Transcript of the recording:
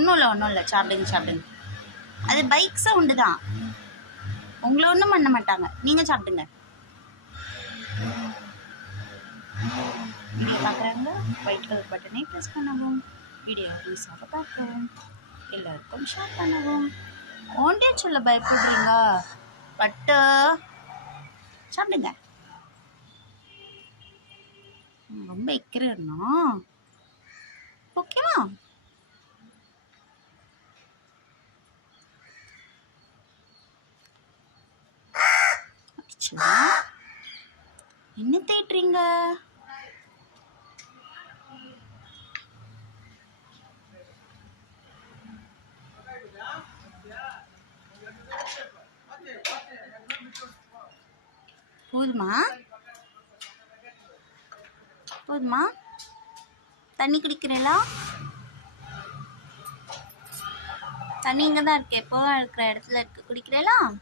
ஒன்றும் இல்லை ஒன்றும் இல்லை. சாப்பிடுங்க சாப்பிடுங்க. அது பைக் சவுண்டு தான். உங்களை ஒன்றும் பண்ண மாட்டாங்க. நீங்கள் சாப்பிடுங்க. வீடியோ பார்க்குறாங்க ஒயிட் கலர் பட்டனை ப்ரெஸ் பண்ணவும் வீடியோ ரீஸாக பார்க்கவும் எல்லாருக்கும் ஷேர் பண்ணவும். ஓண்டே சொல்ல பயப்படுறீங்க பட்டு. சாப்பிடுங்க. ரொம்ப எக்கிறேன்னா ஓகேவா அச்சா. என்ன தேட்டுறீங்க போதுமா? போதுமா? தண்ணி குடிக்கிறீங்களா? தண்ணி இங்கே தான் இருக்கு. எப்போ இருக்கிற இடத்துல இருக்கு. குடிக்கிறீங்களா?